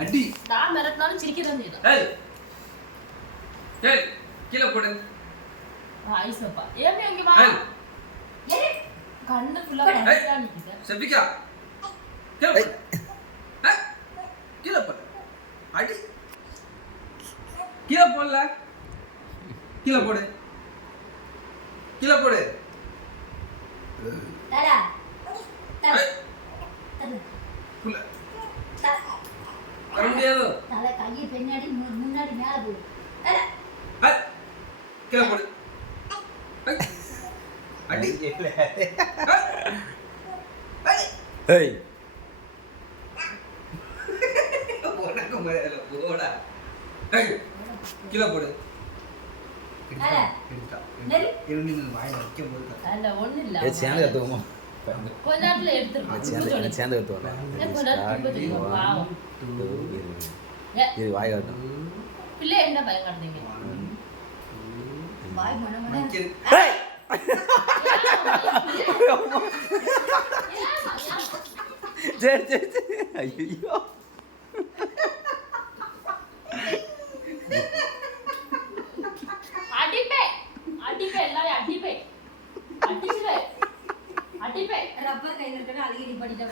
அடி. நான் மிரட்டினாலும் சிரிக்கிறதா செய்யணும். ஏய் ஏய் கீழே போடு. ஐசப்பா ஏமே அங்க வா. ஏய் கண்ணு ஃபுல்லா கண்ணா நிக்குது. செபிகா கீழே போடு. கீழே போடு. அடி. கீழே போடல. கீழே போடு. கீழே போடு. தரா தரா புள்ள கர முடியாது. தலை கையை பின்னாடி முன்னாடி மேல போடு. தரா கீழே போடு. அடி. ஏய் போடா குமரேல போடா. ஏய் கீழே போடு. தரா நெல் இருந்து வாயில வைக்க போடு. அல்ல ஒண்ணு இல்ல. ஏய் சேந்து கத்துவோமா கொஞ்ச நேரத்துல எடுத்துறோம். சேந்து கத்துவோமா கொஞ்ச நேரம் திரும்ப தெரியும். பாவம். இது வாய் காட்டும். பிள்ளை என்ன பயம் காட்டுறீங்க? வாய் மனமன ஏய் சரி சரி சரி ஐயோ அடிப்பே அடிப்பே எல்லாரும் அடிப்பே அடிப்பே அடிப்பே ரப்பர் கையில இருக்கற அழுகி படிட்டா